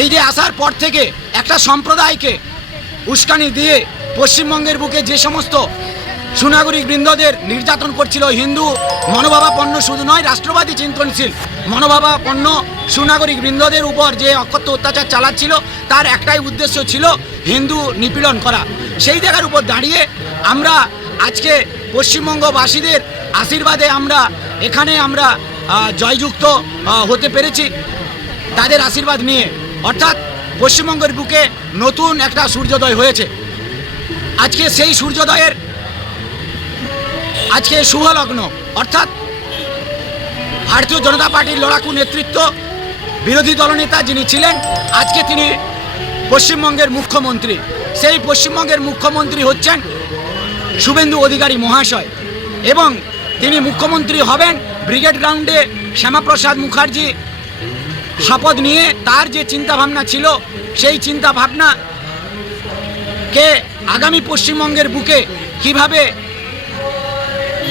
এই যে আসার পর থেকে একটা সম্প্রদায়কে উস্কানি দিয়ে পশ্চিমবঙ্গের বুকে যে সমস্ত সুনাগরিক বৃন্দদের নির্যাতন করছিল, হিন্দু মনোভাবাপন্ন শুধু নয়, রাষ্ট্রবাদী চিন্তনশীল মনোভাবাপন্ন সুনাগরিক বৃন্দদের উপর যে অকথ্য অত্যাচার চালাচ্ছিল, তার একটাই উদ্দেশ্য ছিল হিন্দু নিপীড়ন করা। সেই জায়গার উপর দাঁড়িয়ে আমরা আজকে পশ্চিমবঙ্গবাসীদের আশীর্বাদে এখানে আমরা জয়যুক্ত হতে পেরেছি তাদের আশীর্বাদ নিয়ে। অর্থাৎ পশ্চিমবঙ্গের বুকে নতুন একটা সূর্যোদয় হয়েছে। আজকে সেই সূর্যোদয়ের আজকে শুভলগ্ন, অর্থাৎ ভারতীয় জনতা পার্টির লড়াকু নেতৃত্ব, বিরোধী দলনেতা যিনি ছিলেন, আজকে তিনি পশ্চিমবঙ্গের মুখ্যমন্ত্রী। সেই পশ্চিমবঙ্গের মুখ্যমন্ত্রী হচ্ছেন শুভেন্দু অধিকারী মহাশয়, এবং তিনি মুখ্যমন্ত্রী হবেন ব্রিগেড গ্রাউন্ডে শ্যামাপ্রসাদ মুখার্জি শপথ নিয়ে। তার যে চিন্তাভাবনা ছিল, সেই চিন্তাভাবনাকে আগামী পশ্চিমবঙ্গের বুকে কিভাবে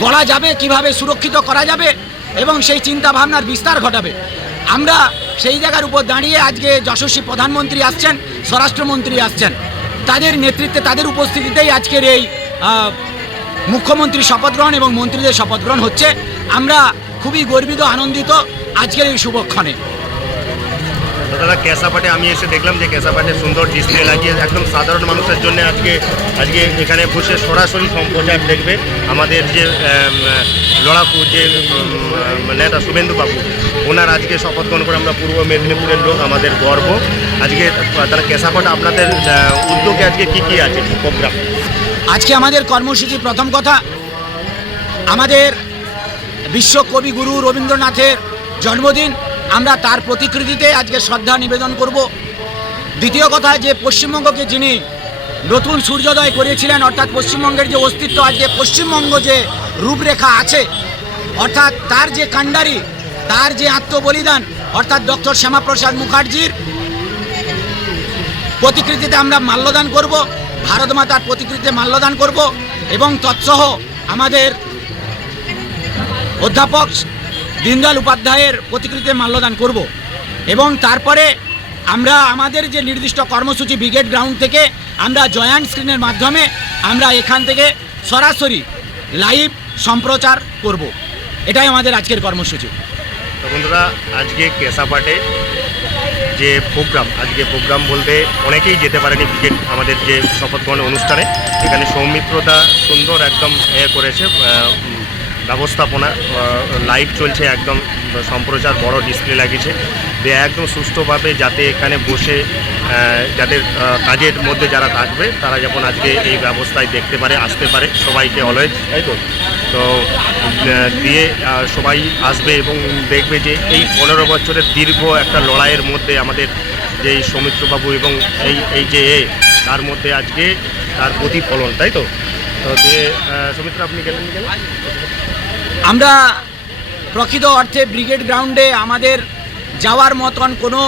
গড়া যাবে, কিভাবে সুরক্ষিত করা যাবে, এবং সেই চিন্তাভাবনার বিস্তার ঘটাবে। আমরা সেই জায়গার উপর দাঁড়িয়ে আজকে যশস্বী প্রধানমন্ত্রী আসছেন, স্বরাষ্ট্রমন্ত্রী আসছেন, তাদের নেতৃত্বে, তাদের উপস্থিতিতেই আজকের এই মুখ্যমন্ত্রী শপথ গ্রহণ এবং মন্ত্রীদের শপথ গ্রহণ হচ্ছে। আমরা খুবই গর্বিত, আনন্দিত আজকের এই শুভক্ষণে। দাদা, কেসাপাটে আমি এসে দেখলাম যে কেসাপাটে সুন্দর ডিসপ্লে লাগিয়ে একদম সাধারণ মানুষের জন্য আজকে এখানে বসে সরাসরি সম্প্রচার দেখবে আমাদের যে লড়াকু যে নেতা শুভেন্দু বাবু, ওনার আজকে শপথ গ্রহণ করে আমরা পূর্ব মেদিনীপুরের লোক, আমাদের গর্ব। আজকে তারা কেসাপাটে আপনাদের উদ্যোগে আজকে কী আছে প্রোগ্রাম? আজকে আমাদের কর্মসূচি, প্রথম কথা আমাদের বিশ্বকবি গুরু রবীন্দ্রনাথের জন্মদিন, আমরা তার প্রতিকৃতিতে আজকে শ্রদ্ধা নিবেদন করব। দ্বিতীয় কথা, যে পশ্চিমবঙ্গকে যিনি নতুন সূর্যোদয় করেছিলেন, অর্থাৎ পশ্চিমবঙ্গের যে অস্তিত্ব, আজকে পশ্চিমবঙ্গ যে রূপরেখা আছে, অর্থাৎ তার যে কাণ্ডারি, তার যে আত্মবলিদান, অর্থাৎ ডক্টর শ্যামাপ্রসাদ মুখার্জির প্রতিকৃতিতে আমরা মাল্যদান করব, ভারত মাতার প্রতিকৃতিতে মাল্যদান করব, এবং তৎসহ আমাদের অধ্যাপক দীনদয়াল উপাধ্যায়ের প্রতিকৃতিতে মাল্যদান করব। এবং তারপরে আমরা আমাদের যে নির্দিষ্ট কর্মসূচি, ব্রিগেড গ্রাউন্ড থেকে আমরা জয়েন্ট স্ক্রিনের মাধ্যমে আমরা এখান থেকে সরাসরি লাইভ সম্প্রচার করব। এটাই আমাদের আজকের কর্মসূচি। তো বন্ধুরা, আজকে কেসাপাটে যে প্রোগ্রাম বলতে অনেকেই যেতে পারেনি ব্রিগেড আমাদের যে শপথ গ্রহণ অনুষ্ঠানে। এখানে সৌমিত্রদা সুন্দর একদম করেছে ব্যবস্থাপনা, লাইভ চলছে, একদম সম্প্রচার বড় ডিসপ্লে লাগিয়েছে, যে একদম সুষ্ঠুভাবে যাতে এখানে বসে যাদের কাজের মধ্যে যারা থাকবে তারা যখন আজকে এই ব্যবস্থায় দেখতে পারে, আসতে পারে, সবাইকে অলওয়েজ, তাই তো দিয়ে সবাই আসবে এবং দেখবে যে এই 15 বছরের দীর্ঘ একটা লড়াইয়ের মধ্যে আমাদের যে সৌমিত্রবাবু এবং এই যে তার মধ্যে আজকে তার প্রতিফলন, তাই তো। যে সৌমিত্র, আপনি গেলেন? আমরা প্রকৃত অর্থে ব্রিগেড গ্রাউন্ডে আমাদের যাওয়ার মতন কোনো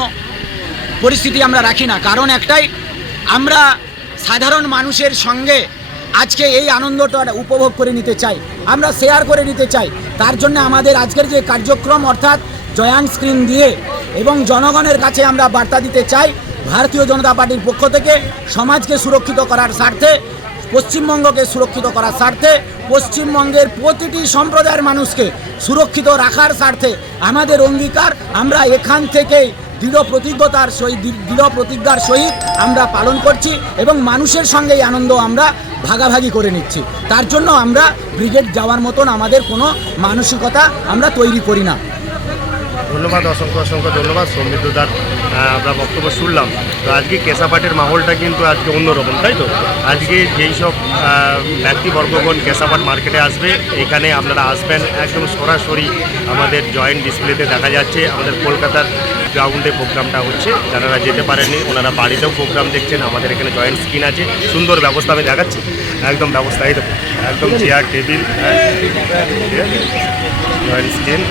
পরিস্থিতি আমরা রাখি না, কারণ একটাই, আমরা সাধারণ মানুষের সঙ্গে আজকে এই আনন্দটা উপভোগ করে নিতে চাই, আমরা শেয়ার করে নিতে চাই। তার জন্য আমাদের আজকের যে কার্যক্রম, অর্থাৎ জয়েন্ট স্ক্রিন দিয়ে এবং জনগণের কাছে আমরা বার্তা দিতে চাই, ভারতীয় জনতা পার্টির পক্ষ থেকে সমাজকে সুরক্ষিত করার স্বার্থে, পশ্চিমবঙ্গকে সুরক্ষিত করার স্বার্থে, পশ্চিমবঙ্গের প্রতিটি সম্প্রদায়ের মানুষকে সুরক্ষিত রাখার স্বার্থে আমাদের অঙ্গীকার আমরা এখান থেকেই দৃঢ় প্রতিজ্ঞার সহিত আমরা পালন করছি, এবং মানুষের সঙ্গে এই আনন্দ আমরা ভাগাভাগি করে নিচ্ছি। তার জন্য আমরা ব্রিগেড যাওয়ার মতন আমাদের কোনো মানসিকতা আমরা তৈরি করি না। ধন্যবাদ, অসংখ্য ধন্যবাদ। সৌমিত্রদার আমরা বক্তব্য শুনলাম। তো আজকে কেসাপাটের মাহলটা কিন্তু আজকে অন্যরকম, তাই তো। আজকে যেই সব ব্যক্তিবর্গগণ কেসাপাট মার্কেটে আসবে, এখানে আপনারা আসবেন, একদম সরাসরি আমাদের জয়েন্ট ডিসপ্লেতে দেখা যাচ্ছে আমাদের কলকাতার গ্রাউন্ডে প্রোগ্রামটা হচ্ছে। যারা যেতে পারেননি ওনারা বাড়িতেও প্রোগ্রাম দেখছেন। আমাদের এখানে জয়েন্ট স্ক্রিন আছে, সুন্দর ব্যবস্থা আমি দেখাচ্ছি, একদম ব্যবস্থা, এই দেখুন, একদম চেয়ার টেবিল, জয়েন্ট স্ক্রিন।